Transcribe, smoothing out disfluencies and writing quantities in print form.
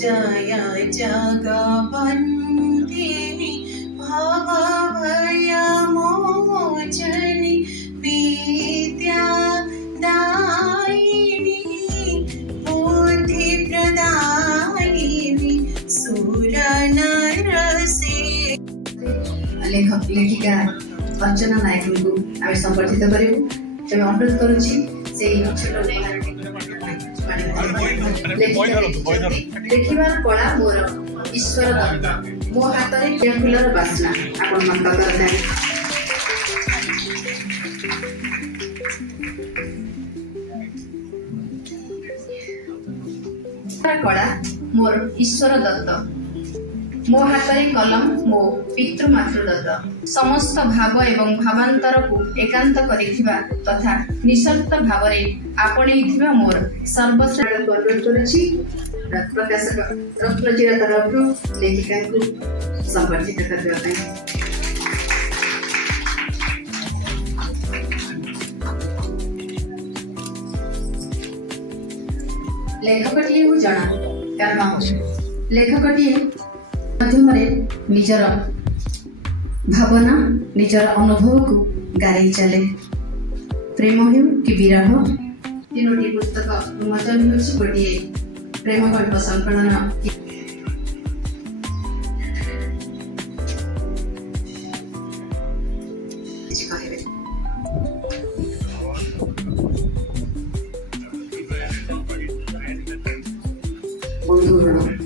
जय जगवन्दिनि भवभयमोचनि विद्यादायिनि बुद्धिप्रदायिनि सुरनरसे। लेखक लेखिका अर्चना नायक को आम संबर्धित करूँ तेज अनुरोध करुच्ची देखिबार कला मोर ईश्वर दत्त मो हाथ में फूलर बास्ना आपण मन करते कला मोर ईश्वर दत्त मो हाथ में कलम मो पितृमातृ दत्त समस्त भाव एवं भावांतर को एकांत करिथिबा तथा निशर्त भाव रे आपणे मोर सर्वश्रेष्ठ अनुरोध करुछि प्रकाशक रत्नजीरा तरफ लेखिका को संबर्धित करबा पई। लेखकटी जना कारण लेखकटी माध्यम निजर भावना निजर अनुभव को गारे चले प्रेम हो कि विरह तीनोटी पुस्तक उन्मोचन गोटे प्रेम गल्प संकलन बंधुगण